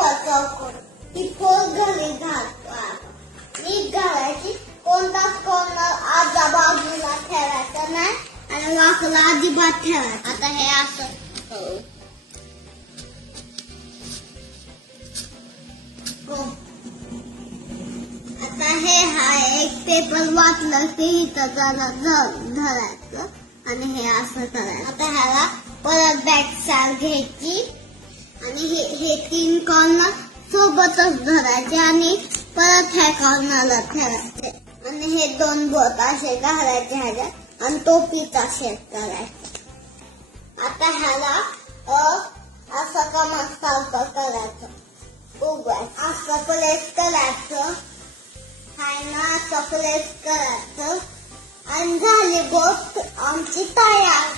Four चौकोन ही four घरी घालतो आपण नीट घालायची कोणताच कॉर्नर आजा बाजूला ठेवायचा नाही आणि वाकला अजिबात ठेवायचं आता हे असं करू आता हे एक पेपर वाटलं की इथं जरा धरायचं आणि हे असं करायचं आता ह्याला परत बॅक साइड घ्यायची आणि हे तीन कॉर्नर सोबतच धरायचे आणि परत ह्या कॉर्नरला ठेवायचे आणि हे दोन बोट असे घालायचे ह्याच्यात आणि टोपीचा शेप करायचा आता ह्याला असं कमासारखं करायचं उघडायचं असं प्लेस करायचं हायना असं प्लेस करायचं आणि झाली गोष्ट आमची तयार.